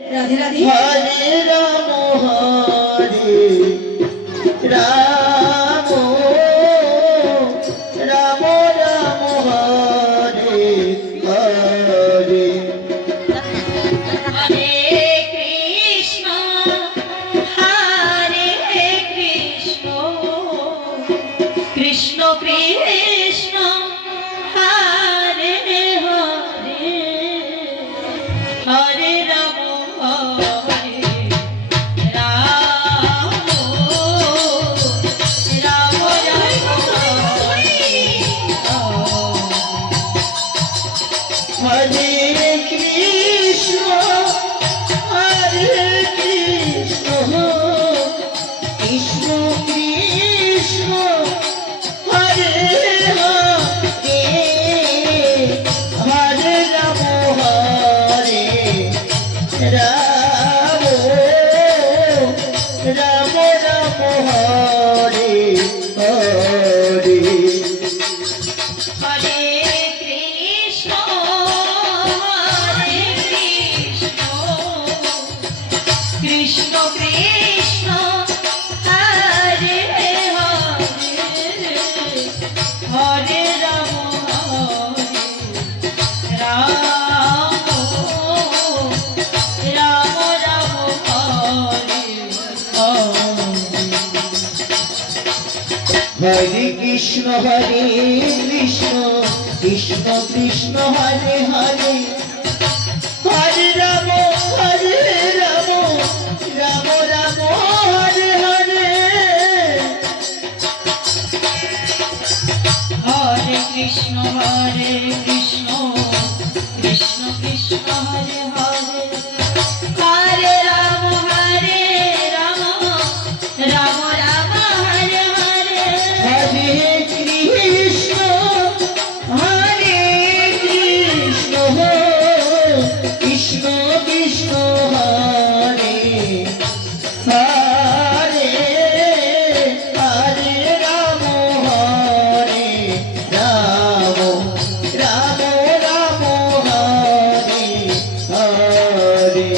রাধে রাধে। হরে রাম হরে রাম রাম রাম হরে হরে হরে কৃষ্ণ হরে কৃষ্ণ কৃষ্ণ কৃষ্ণ হরে হরে হরে রাম হরে রাম রাম রাম হরে কৃষ্ণ কৃষ্ণ কৃষ্ণ হরে হরে হরে রাম হরে রাম রাম রাম হরে হরে হরে কৃষ্ণ কৃষ্ণ কৃষ্ণ হরে হরে হরে রাম রাম রাম রাম হরে হরে কৃষ্ণ কৃষ্ণ কৃষ্ণ হরে হরে হরে রাম রাম রাম হরে হরে হরে কৃষ্ণ কৃষ্ণ কৃষ্ণ হরে হরে হরে রাম রাম রাম হরে হরে হরে কৃষ্ণ কৃষ্ণ কৃষ্ণ হরে হরে হরে রাম হরে রাম রাম রাম হরে হরে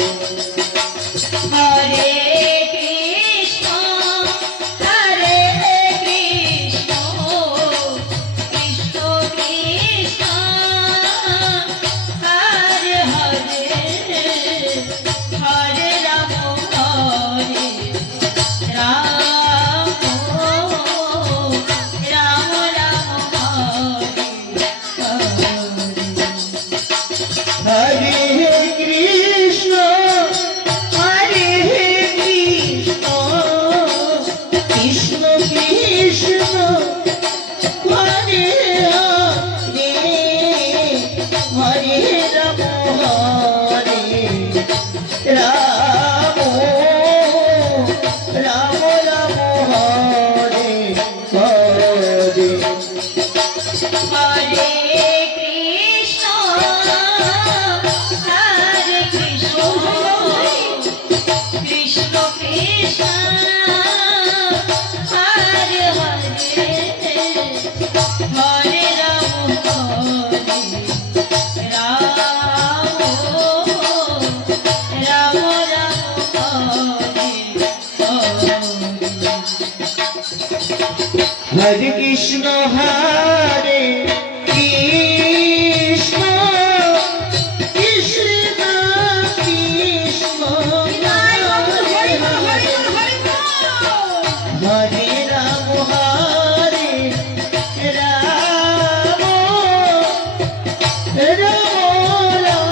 হরে কৃষ্ণ কৃষ্ণ কৃষ্ণ কৃষ্ণ হরে হরে হরে রাম হরে রাম রাম রাম হরে হরে কৃষ্ণ কৃষ্ণ কৃষ্ণ হরে হরে হরে রাম হরে রাম রাম রাম হরে হরে হরে কৃষ্ণ কৃষ্ণ কৃষ্ণ হরে হরে হরে রাম রাম রাম হরে কৃষ্ণ কৃষ্ণ কৃষ্ণ কৃষ্ণ হরে রাম হরে রাম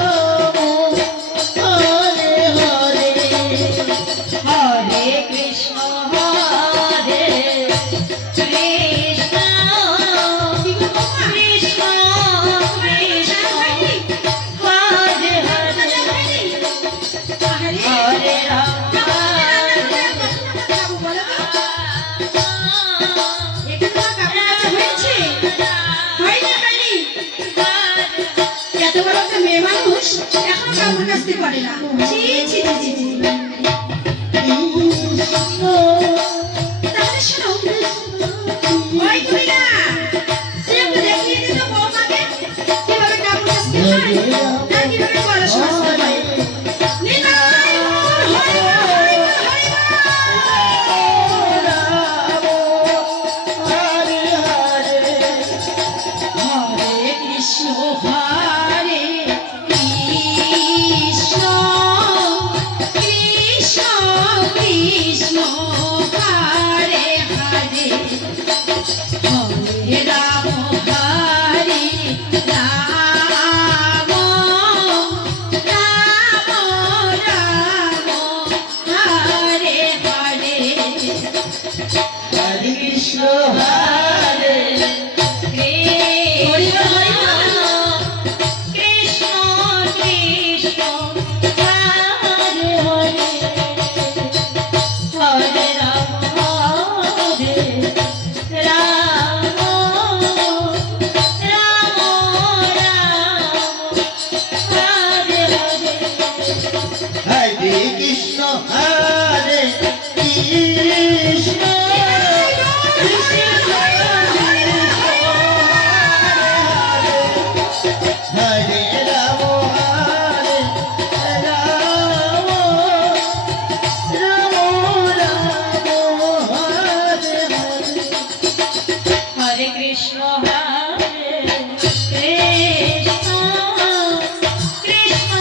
রাম হরে হরে হরে কৃষ্ণ হরে কৃষ্ণ কৃষ্ণ কৃষ্ণ হরে হরে হরে রাম এত বড় একটা মেয়ে মানুষ এখন কাপড় কাচতে পারে না। ছি ছি ছি ছি ছি। তাহলে শোনো, ওই তুমি না, তুই একটু দেখিয়ে দিত বৌমাকে কিভাবে কাপড় কাচতে হয়, আর কিভাবে গলা সাজতে হয়। নিতাই কৃষ্ণ হরে হরে হরে রাম হরে রাম রাম রাম হরে হরে হরে কৃষ্ণ হরে হরে কৃষ্ণ হরে কৃষ্ণ হরে রাম হরে রাম রাম রাম হরে হরে হরে কৃষ্ণ হরে কৃষ্ণ কৃষ্ণ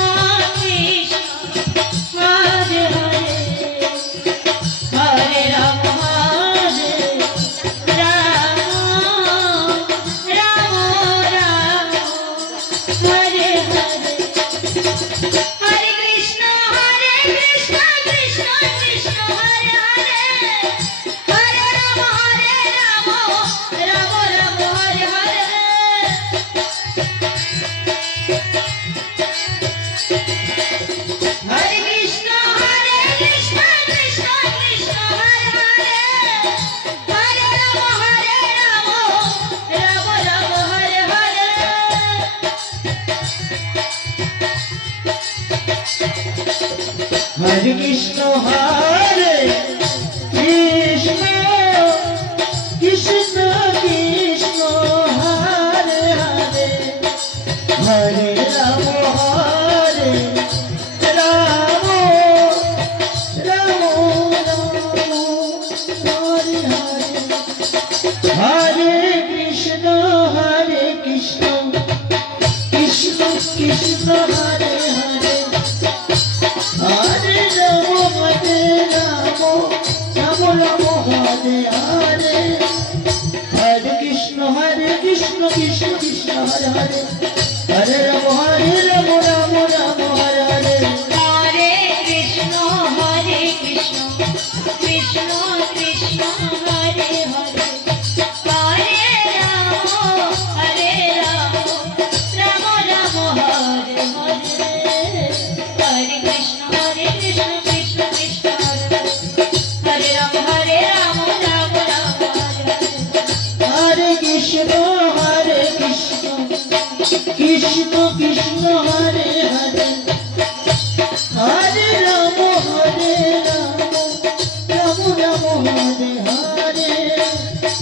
কৃষ্ণ হরে হরে হরে রাম হরে রাম রাম রাম হরে হরে হরে কৃষ্ণ কৃষ্ণ কৃষ্ণ হরে হরে হরে রাম রাম রাম হরে হরে হরে কৃষ্ণ কৃষ্ণ কৃষ্ণ হরে হরে হরে রাম রাম রাম হরে হরে হরে কৃষ্ণ হরে কৃষ্ণ কৃষ্ণ কৃষ্ণ হরে হরে হরে রাম হরে রাম রাম রাম হরে হরে হরে কৃষ্ণ কৃষ্ণ কৃষ্ণ হরে হরে হরে রাম রাম রাম হরে হরে হরে কৃষ্ণ কৃষ্ণ কৃষ্ণ হরে হরে হরে রাম রাম রাম হরে হরে হরে কৃষ্ণ কৃষ্ণ কৃষ্ণ হরে হরে হরে রাম রাম রাম হরে হরে হরে কৃষ্ণ কৃষ্ণ কৃষ্ণ হরে রাম রাম রাম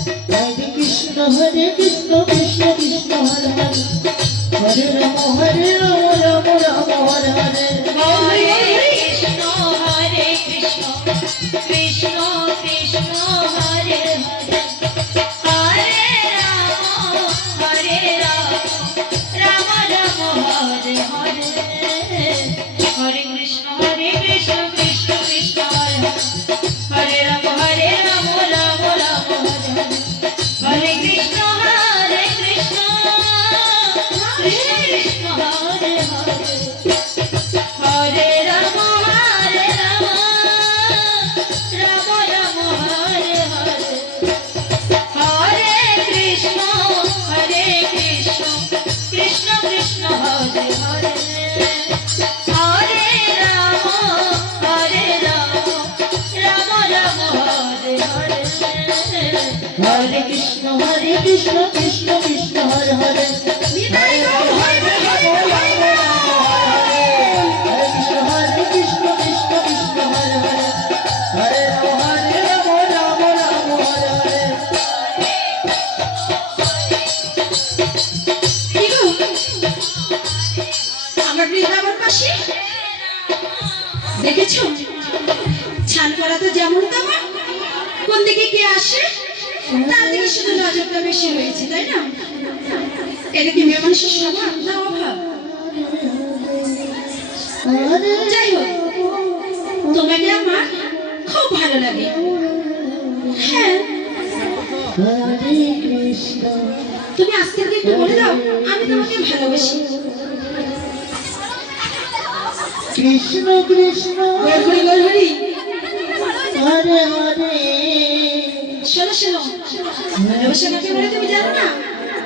হরে হরে কৃষ্ণ কৃষ্ণ কৃষ্ণ হরে হরে হরে রাম রাম রাম হরে হরে হরে কৃষ্ণ কৃষ্ণ কৃষ্ণ হরে হরে হরে রাম রাম রাম হরে হরে হরে কৃষ্ণ কৃষ্ণ কৃষ্ণ হরে হরে হরে রাম রাম রাম হরে হরে হরে কৃষ্ণ কৃষ্ণ কৃষ্ণ হরে হরে রাম রাম রাম হরে হরে হরে কৃষ্ণ কৃষ্ণ কৃষ্ণ হরে হরে হরে রাম রাম রাম হরে হরে হরে কৃষ্ণ কৃষ্ণ কৃষ্ণ হরে হরে হরে রাম রাম রাম হরে হরে হরে কৃষ্ণ কৃষ্ণ কৃষ্ণ হরে হরে নিতাই গৌর হরি হরি হরি হরে কৃষ্ণ কৃষ্ণ কৃষ্ণ হরে হরে হরে রাম রাম হরে হরে কি গো? আমার বৃন্দাবন পাশে দেখেছো ছান করা তো যেমন তেমন কোন দিকে কে আসে তার দিকে শুধু নজরটা বেশি হয়েছে তাই না? এটা কি মেয়ে মানুষের স্বভাব না অভাব? হরে যাই হোক তোমাকে আমার খুব ভালো লাগে। হ্যাঁ, হরে কৃষ্ণ তুমি আজকে থেকে একটু বলে দাও আমি তোমাকে ভালোবাসি। কৃষ্ণ কৃষ্ণ গড়গড়ি গড়গড়ি। হরে হরে শোনো শোনো, ভালোবাসা কাকে বলে তুমি জানো না?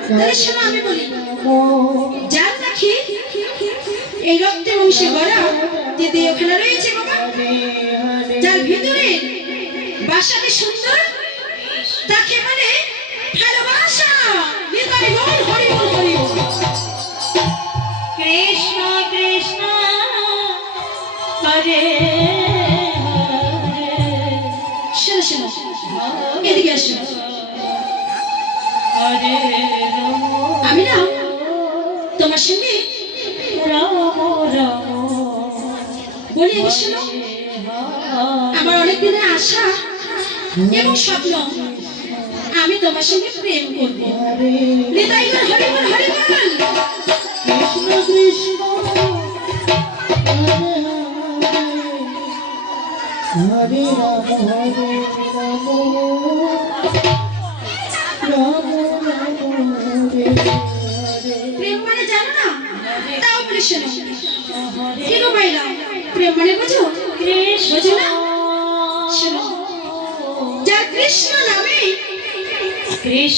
তাহলে শোনো আমি বলি, যার নাকি এই রক্তে বংশে গড়া তৃতীয়খানা রয়েছে বাবা, যার ভিতরে বাসাটি সুন্দর, তাকে মানে ভালোবাসা। নিতাই গৌর হরি বল হরি বল। কৃষ্ণ কৃষ্ণ হরে হরে শোনো শোনো, এদিকে আসো। হরে রাম আমি না তোমার সঙ্গে রাম রাম বলি, আমি শোনো, আমার অনেক দিনের আশা এবং স্বপ্ন, আমি তোমার সঙ্গে প্রেম করবো। নিতাই গৌর হরি বল হরি বল। কৃষ্ণ কৃষ্ণ হরে রাম হরে রাম রাম রাম হরে হরে প্রেম মানে জানো না? তাও বলে শোনো। কি গো মাইরা, প্রেম মানে বোঝো? বোঝো না? শোনো, যার কৃষ্ণ নামে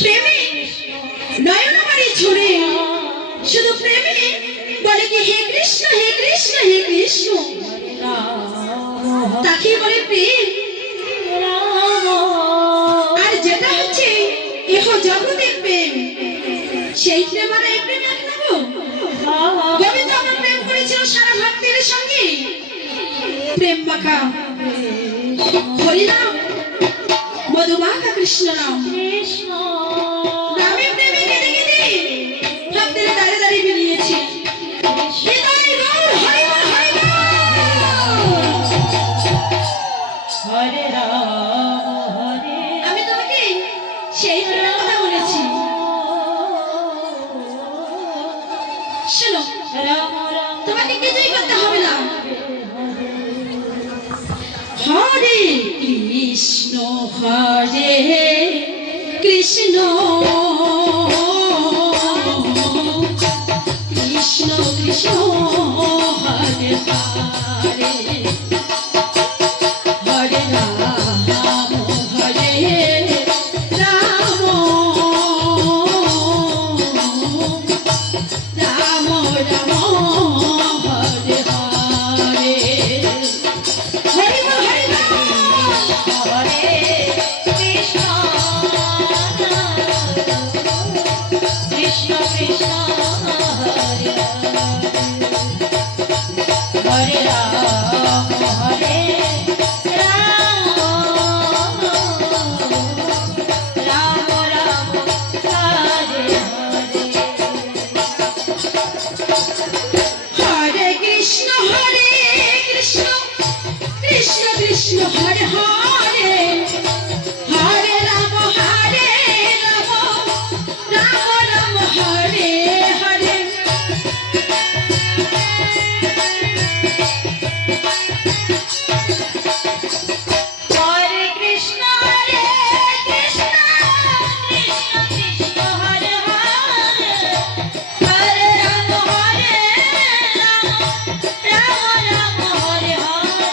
প্রেমে নয়নমারি ঝরে, শুধু প্রেমে বলে কি হে কৃষ্ণ হে কৃষ্ণ হে কৃষ্ণ, তাকে বলে প্রেম। আর যেটা হচ্ছে এহ জগতের প্রেম, সেই প্রেম আর এই প্রেম এক না গো। গোবিন্দ আমার প্রেম করেছিল সারা ভক্তের সঙ্গে, প্রেম মাখা হরিনাম মধুমাখা কৃষ্ণ নাম, নামে প্রেমে কেঁদে কেঁদে ভক্তের দাঁড়িয়ে দাঁড়িয়ে বেরিয়েছে। নিতাই গৌর হরি বল হরি বল। হরে রাম হরে আমি তোমাকে সেই প্রেমের কথা বলেছি। শোনো, রাম রাম তোমাকে কিছুই করতে হবে না। হরে কৃষ্ণ হরে কৃষ্ণ কৃষ্ণ কৃষ্ণ হরে হরে, হরে রাম হরে রাম রাম রাম হরে হরে। হরি বল হরি বল। হরে কৃষ্ণ কৃষ্ণ কৃষ্ণ হরে হরে রাম হরে রাম রাম রাম হরে হরে হরে কৃষ্ণ কৃষ্ণ কৃষ্ণ হরে হরে, হরে রাম রাম রাম হরে হরে। হরে কৃষ্ণ কৃষ্ণ কৃষ্ণ হরে হরে হরে রাম রাম রাম হরে হরে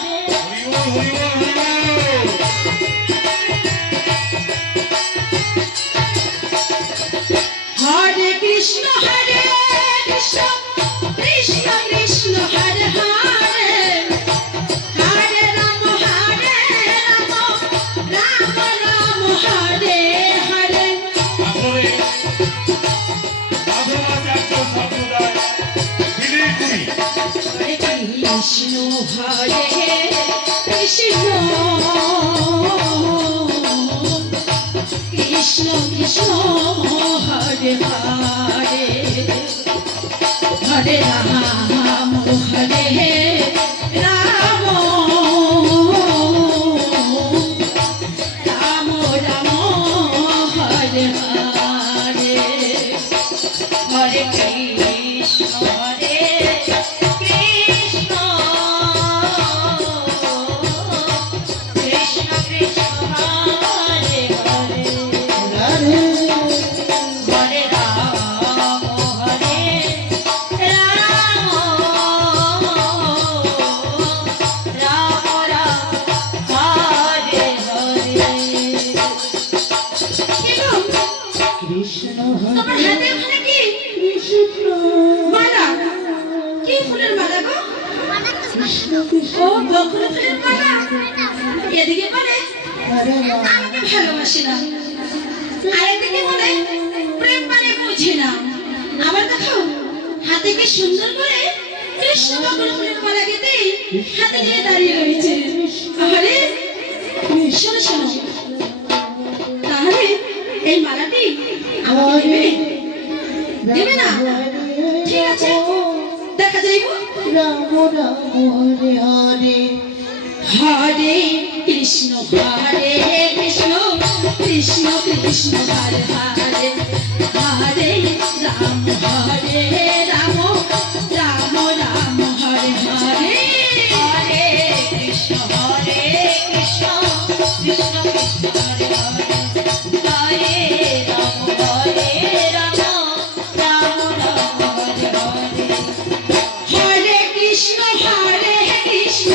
হরে কৃষ্ণ কৃষ্ণ কৃষ্ণ কৃষ্ণ হরে হরে, হরে রাম রাম রাম হরে হরে। আসলে মাধবাচার্য সম্প্রদায় শিলিগুড়ি হরে কৃষ্ণ হরে কৃষ্ণ কৃষ্ণ কৃষ্ণ হরে হরে, হরে রাম হরে রাম রাম রাম হরে হরে। হরে কৃষ্ণ হরে কৃষ্ণ কৃষ্ণ ও বকুল ফুলের মালা এদিকে বলে হরে রাম আমাকে ভালোবাসে না, আর এদিকে বলে প্রেম মানে বুঝে না। আবার দেখো হাতে কি সুন্দর করে কৃষ্ণ বকুল ফুলের মালা গেঁথে হাতে নিয়ে দাঁড়িয়ে রয়েছে। আরে শোনো শোনো, তাহলে এই মালাটি আমাকে দেবে? দেবে না? ঠিক আছে, দেখা যাইব। রাম রাম হরে হরে হরে কৃষ্ণ কৃষ্ণ কৃষ্ণ কৃষ্ণ হরে হরে, হরে রাম রাম রাম রাম হরে হরে। হরে কৃষ্ণ কৃষ্ণ কৃষ্ণ কৃষ্ণ হরে হরে, হরে রাম রাম রাম রাম হরে হরে। হরে কৃষ্ণ কৃষ্ণ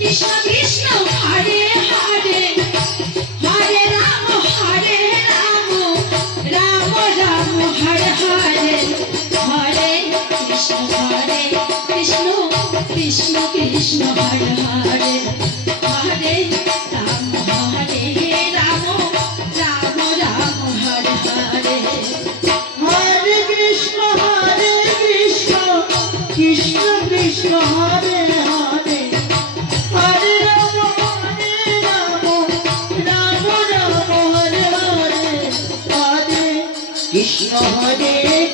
কৃষ্ণ কৃষ্ণ হরে হরে, হরে রাম রাম রাম হরে হরে, হরে কৃষ্ণ কৃষ্ণ কৃষ্ণ কৃষ্ণ হরে হরে, হরে রাম রাম রাম রাম হরে হরে। হরে কৃষ্ণ কৃষ্ণ কৃষ্ণ হরে হরে হরে রাম রাম রাম হরে হরে, হরে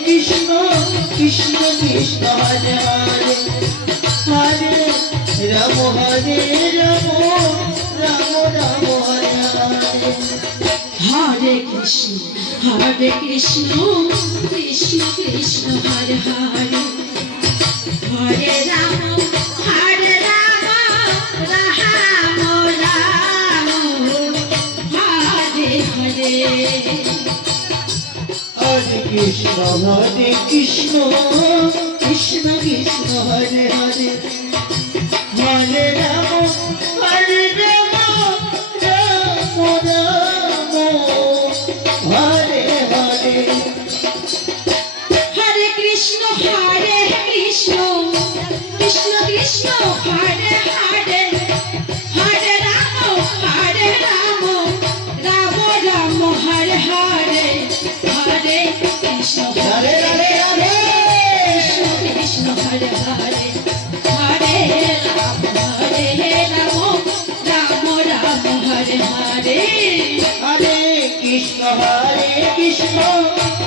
কৃষ্ণ কৃষ্ণ কৃষ্ণ কৃষ্ণ হরে হরে হরে রাম রাম রাম হরে হরে। হরে কৃষ্ণ কৃষ্ণ কৃষ্ণ কৃষ্ণ হরে হরে, হরে রাম রাম রাম রাম হরে হরে। হরে কৃষ্ণ কৃষ্ণ কৃষ্ণ কৃষ্ণ হরে হরে হরে রাম রাম রাম হরে হরে। হরে কৃষ্ণ কৃষ্ণ কৃষ্ণ কৃষ্ণ হরে হরে, হরে রাম রাম রাম হরে হরে, হরে কৃষ্ণ রাধে রাধে রাধে কৃষ্ণ কৃষ্ণ হরে হরে, হরে রাম রাম রাম হরে হরে। হরে কৃষ্ণ কৃষ্ণ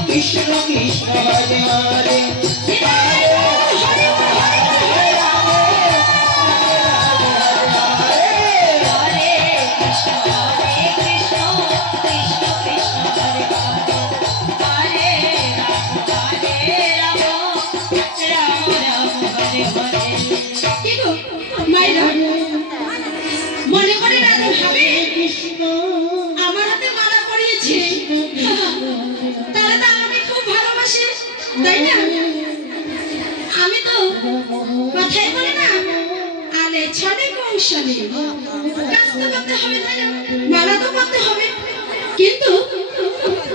কৃষ্ণ কৃষ্ণ হরে হরে হরে কৃষ্ণ কৃষ্ণ কৃষ্ণ কৃষ্ণ হরে হরে, হরে রাম রাম রাম হরে হরে। কি গো মাইরা, মনে করে রাধা ভাবে কৃষ্ণ আমার হাতে মালা পরিয়েছে, তাহলে তো আমাকে খুব ভালোবাসে, তাই না? আমি তো কথাই বলি না, আলে ছলে কৌশলে কাজ তো করতে হবে, তাই না? মালা তো করতে হবে, কিন্তু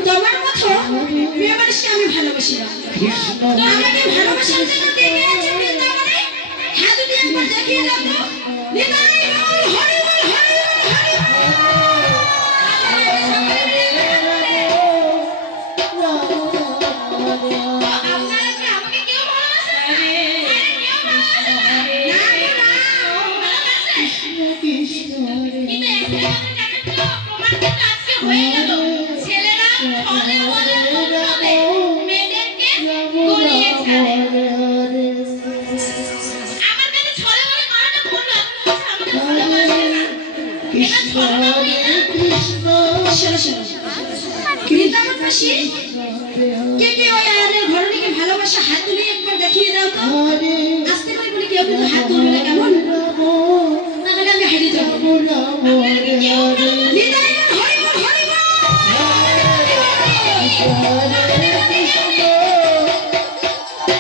তোমার মতো মেয়ে মানুষকে আমি ভালোবাসি না। কৃষ্ণ তো আমাকে ভালোবাসার জন্য ডেকে আছে বৃন্দাবনে, হাত দিয়ে একবার দেখিয়ে দাও তো। নিতাই গৌর হরি বল, হরি বল, হরি বল। আপনারা কি আমাকে কেউ ভালোবাসে? হরে কেউ ভালোবাসে না? না, ভালোবাসে। কৃষ্ণ কিন্তু একটা কথা জানেন তো, প্রমাণ কিন্তু আজকে হয়ে গেল। ছেলেরা ছলে বলে কৌশলে মেয়েদেরকে গড়িয়ে ছাড়ে। আমার কাছে ছলে বলে মারাটা বললো, আমাকে ভালোবাসে না। কৃষ্ণ কৃষ্ণ শোনো, শোনো। বৃন্দাবন মাসি, কে কে ওই আয়ানের ঘরণীকে ভালোবাসা হাত তুলে একবার দেখিয়ে দাও তো। হরে আস্তে করে বলি, কেউ কিন্তু হাত তুলবে না, কেমন? তাহলে আমি হারিয়ে যাবো। নিতাই গৌর হরি বল, হরি বল।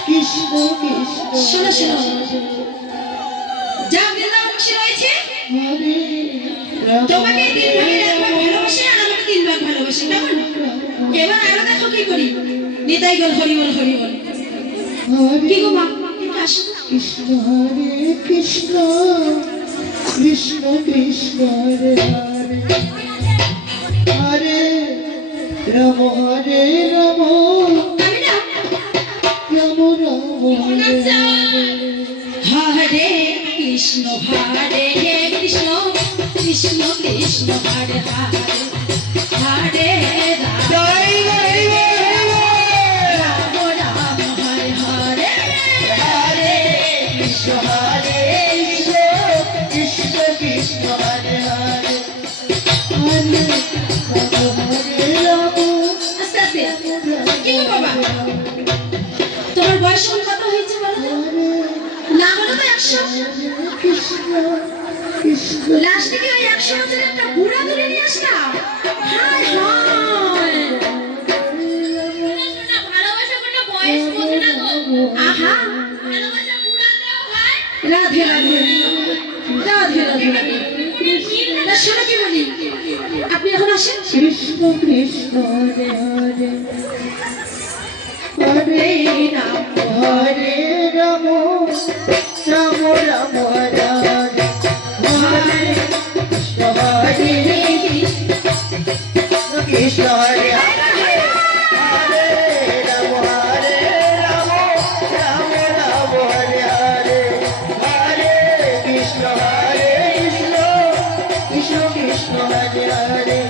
কৃষ্ণ কৃষ্ণ শোনো, শোনো। যা বৃন্দাবনবাসী রয়েছে, তোমাকে 3 ভাগের 1 ভাগ ভালোবাসে, আর আমাকে 3 ভাগ ভালোবাসে, কেমন? এবার আরো দেখো কি করি। নিতাই গৌর হরি বল, হরি বল। কি গো মা, একটু আসো। কৃষ্ণ হরে কৃষ্ণ কৃষ্ণ কৃষ্ণ হরে হরে হরে রাম হরে রাম আমি না রাম রাম হরে হরে কৃষ্ণ কৃষ্ণ কৃষ্ণ কৃষ্ণ হরে হরে হরে রাম জয় জয় রাম রাম হরে হরে হরে কৃষ্ণ হরে কৃষ্ণ কৃষ্ণ হরে হরে হরে রাম হরে রাম আস্তে আস্তে কি গো বাবা তোমার বয়স কত হয়েছে বলো তো? না হলো তো 100 কৃষ্ণ কৃষ্ণ লাস্টে কি ওই 100 বছরের একটা বুড়া ধরে নিয়ে আসলা হায় হায় ভালোবাসা কোনো বয়স বোঝে না গো। আহা ভালোবাসা পুরাতেও হয়। রাধে রাধে রাধে রাধে রাধে না শোনো কি বলি আপনি এখন আসেন কৃষ্ণ কৃষ্ণ হরে হরে হরে রাম হরে রাম রাম রাম হরে হরে হরে কৃষ্ণ হরে কৃষ্ণ হরে হরে হরে রাম হরে রাম রাম রাম হরে হরে হরে কৃষ্ণ কৃষ্ণ কৃষ্ণ কৃষ্ণ হরে হরে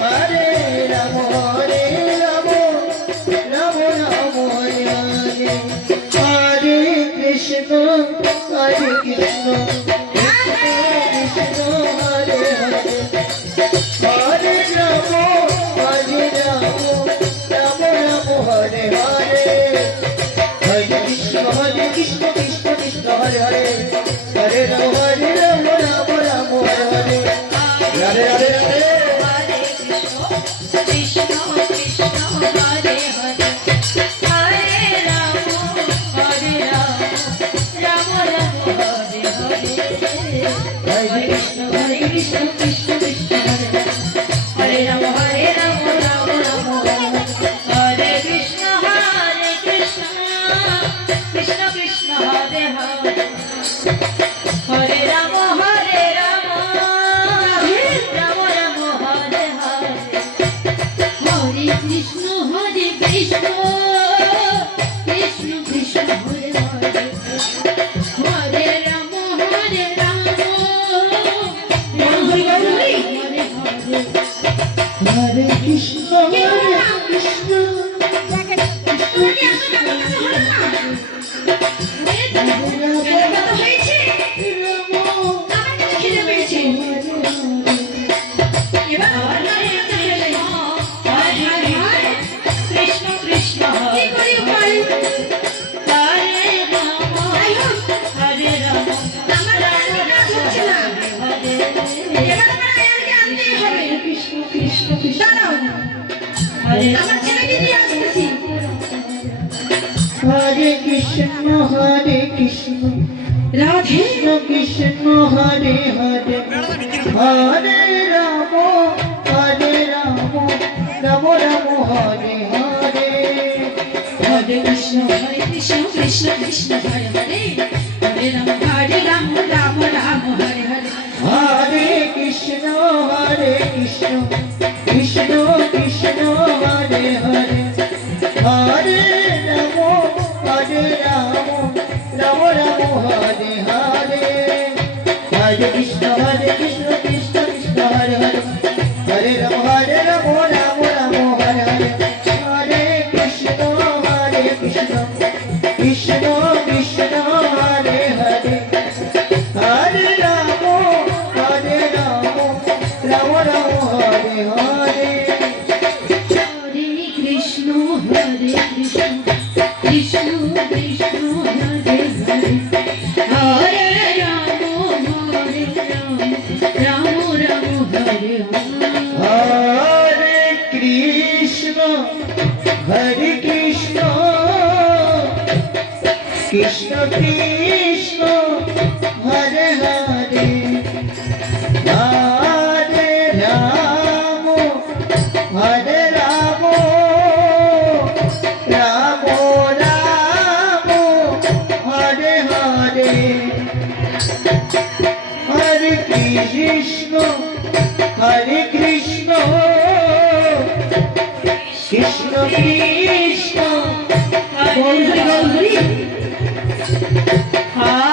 হরে রাম রাম রাম রাম হরে হরে হরে কৃষ্ণ কৃষ্ণ কৃষ্ণ হরে হরে হরে রাম রাম রাম হরে হরে হরে কৃষ্ণ কৃষ্ণ কৃষ্ণ হরে হরে হরে রাম রাম রাম হরে হরে রাধে রাধে রাধে হরে কৃষ্ণ কৃষ্ণ হরে হরে হরে রাম রাম রাম হরে হরে হরে কৃষ্ণ কৃষ্ণ কৃষ্ণ হরে হরে রাম রাম রাম হরে হরে কৃষ্ণ কৃষ্ণ কৃষ্ণ হরে হরে হরে রাম রাম রাম হরে হরে হরে কৃষ্ণ কৃষ্ণ কৃষ্ণ কৃষ্ণ হরে হরে হরে রাম রাম হরে হরে হরে কৃষ্ণ কৃষ্ণ তুমি কি এত টাকা পয়সা হলো না টাকা তো হয়েছে আমার কাছে খিদে পেয়েছে এবার আমার কাছে খেয়ে যাই হরে হরে কৃষ্ণ কৃষ্ণ কি করি উপায় হরে রাম যাই হোক হরে রাম আমার কাছে কাজ হচ্ছে না হরে এবার আমার আয়ারকে আনতেই হবে কৃষ্ণ কৃষ্ণ কৃষ্ণ দাঁড়াও হরে আমার ছেলেকে দিয়ে আসতেছি হরে কৃষ্ণ রাধে কৃষ্ণ কৃষ্ণ হরে হরে হরে রাম রাম রাম হরে হরে হরে কৃষ্ণ কৃষ্ণ কৃষ্ণ হরে হরে হরে রাম রাম রাম হরে হরে হরে কৃষ্ণ কৃষ্ণ কৃষ্ণ কৃষ্ণ হরে হরে হরে রাম রাম রাম রাম হরে হরে হরে কৃষ্ণ কৃষ্ণ কৃষ্ণ হরে হরে হরে রাম রাম রাম হরে হরে হরে কৃষ্ণ কৃষ্ণ কৃষ্ণ কৃষ্ণ হরে হরে হরে রাম রাম রাম হরে হরে হরে কৃষ্ণ কৃষ্ণ কৃষ্ণ হরে হরে হরে রাম রাম রাম হরে হরে হরে কৃষ্ণ কৃষ্ণ কৃষ্ণ কৃষ্ণ হরে হরে হরে রাম হরে রাম রাম রাম হরে হরে কৃষ্ণ হরে কৃষ্ণ কৃষ্ণ কৃষ্ণ বল হরি বল হরি হরে